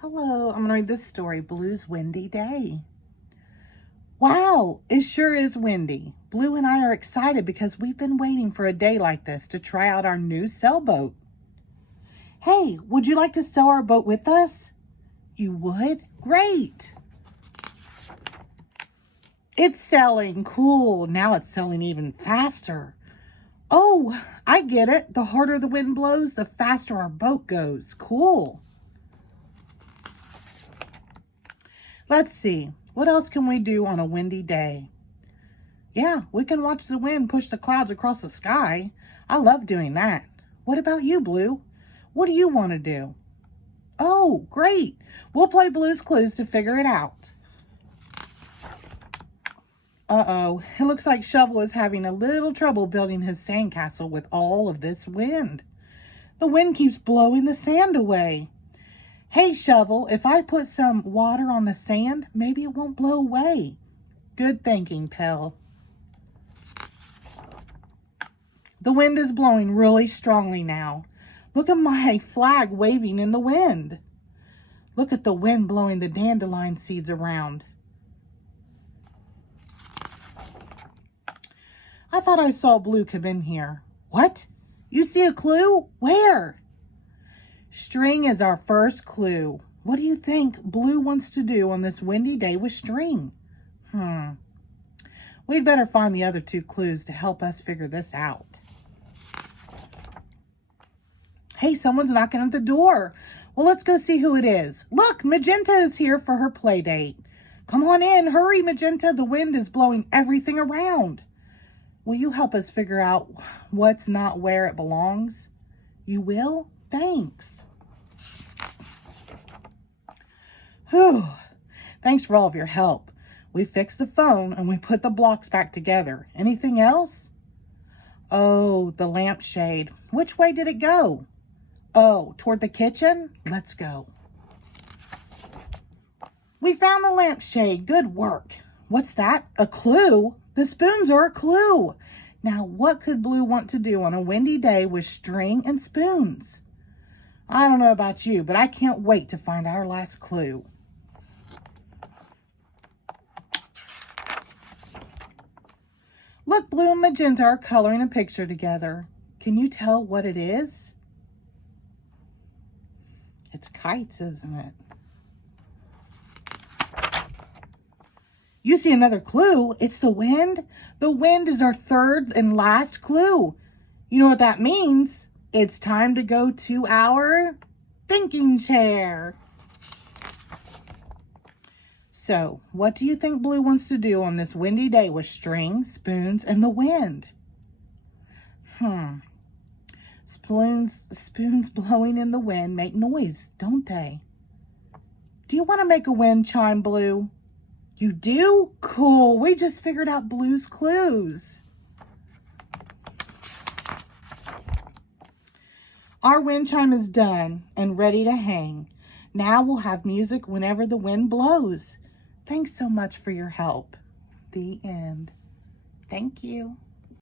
Hello, I'm going to read this story, Blue's Windy Day. Wow, it sure is windy. Blue and I are excited because we've been waiting for a day like this to try out our new sailboat. Hey, would you like to sail our boat with us? You would? Great. It's sailing. Cool. Now it's sailing even faster. Oh, I get it. The harder the wind blows, the faster our boat goes. Cool. Let's see. What else can we do on a windy day? Yeah, we can watch the wind push the clouds across the sky. I love doing that. What about you, Blue? What do you want to do? Oh, great. We'll play Blue's Clues to figure it out. Uh-oh, it looks like Shovel is having a little trouble building his sandcastle with all of this wind. The wind keeps blowing the sand away. Hey, Shovel, if I put some water on the sand, maybe it won't blow away. Good thinking, Pell. The wind is blowing really strongly now. Look at my flag waving in the wind. Look at the wind blowing the dandelion seeds around. I thought I saw Blue come in here. What? You see a clue? Where? String is our first clue. What do you think Blue wants to do on this windy day with string? We'd better find the other two clues to help us figure this out. Hey, someone's knocking at the door. Well, let's go see who it is. Look, Magenta is here for her play date. Come on in. Hurry, Magenta. The wind is blowing everything around. Will you help us figure out what's not where it belongs? You will? Thanks. Whew. Thanks for all of your help. We fixed the phone and we put the blocks back together. Anything else? Oh, the lampshade. Which way did it go? Oh, toward the kitchen? Let's go. We found the lampshade. Good work. What's that? A clue? The spoons are a clue. Now, what could Blue want to do on a windy day with string and spoons? I don't know about you, but I can't wait to find our last clue. Look, Blue and Magenta are coloring a picture together. Can you tell what it is? It's kites, isn't it? You see another clue. It's the wind. The wind is our third and last clue. You know what that means? It's time to go to our thinking chair. So, what do you think Blue wants to do on this windy day with string, spoons, and the wind? Spoons blowing in the wind make noise, don't they? Do you want to make a wind chime, Blue? You do? Cool. We just figured out Blue's clues. Our wind chime is done and ready to hang. Now we'll have music whenever the wind blows. Thanks so much for your help. The end. Thank you.